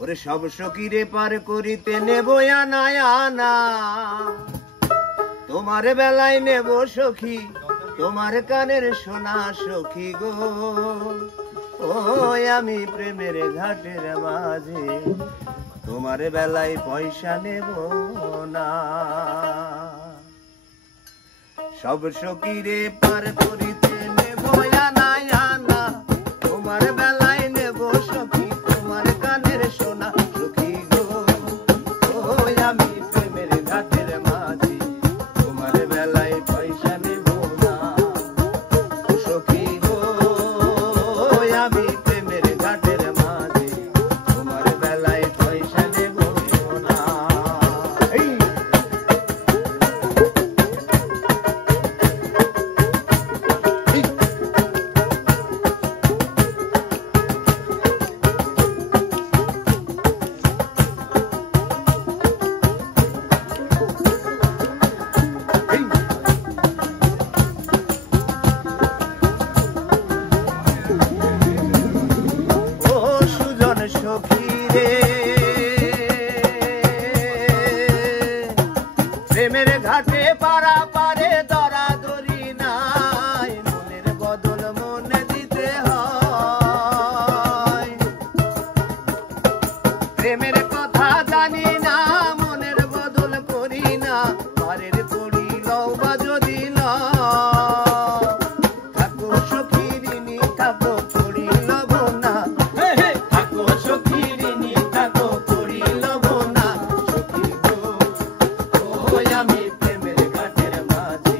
ওরে সব সখীরে পার করিতে নেব আনা আনা, তোমার বেলায় নেব সখী তোমার কানের সোনা সখী গো। ওই আমি প্রেমের ঘাটের মাঝে তোমার বেলায় পয়সা নেব না। সব সখীরে পার করিতে নেব আনা আনা, তোমার বেলায় নেব সখী তোমার কানের সোনা সখী গো। ওই আমি প্রেমের ঘাটের মাঝে তোমার বেলায় পয়সা নেব না সখী গো। ওই আমি প্রেমের ঘাটের মাঝে তোমার বেলায় পয়সা নেব না। প্রেমের ঘাটে পারা পারে দরা দরি নাই, মনের বদল মনে দিতে হয়। প্রেমের কথা জানি না মনের বদল করি না, পারের পড়ি লও বা যদি থাকো সখীরিনী থাকো পড়ি লব না, থাকো সখীরিনী থাকো পড়ি লব না সখী গো। ওই আমি প্রেমের ঘাটের মাঝে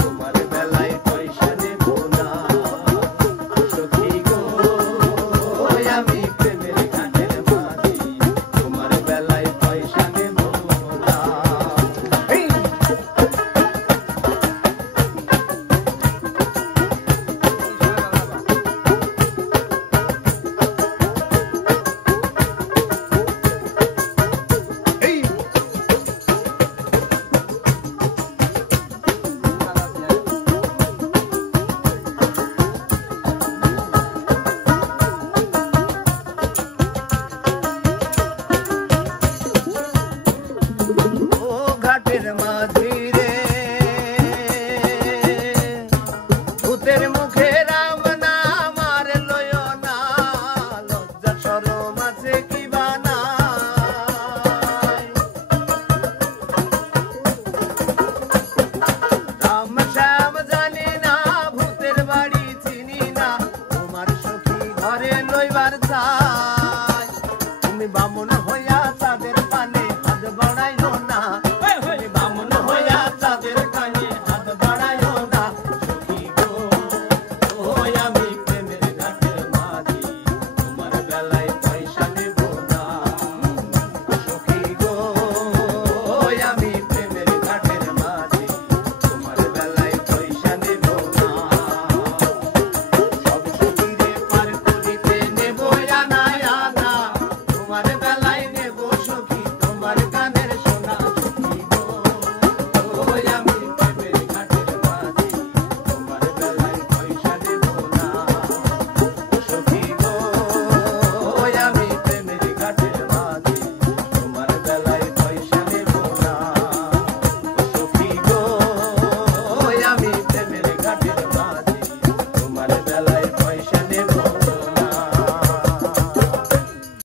তোমার বেলায় পয়সা নেব না সখী গো। ওই আমি প্রেমের ঘাটের মাঝে তোমার বেলায় পয়সা নেব না। ঘাটের মাঝি রে ভূতের মুখে রাম নাম আর লয় না, লজ্জা শরম আছে কি বানায়। রাম শ্যাম জানি না ভূতের বাড়ি চিনি না, তোমার সখী ঘরে লইবার চাই। তুমি বামুন হইয়া চাঁদের পানে হাত বাড়াইল না,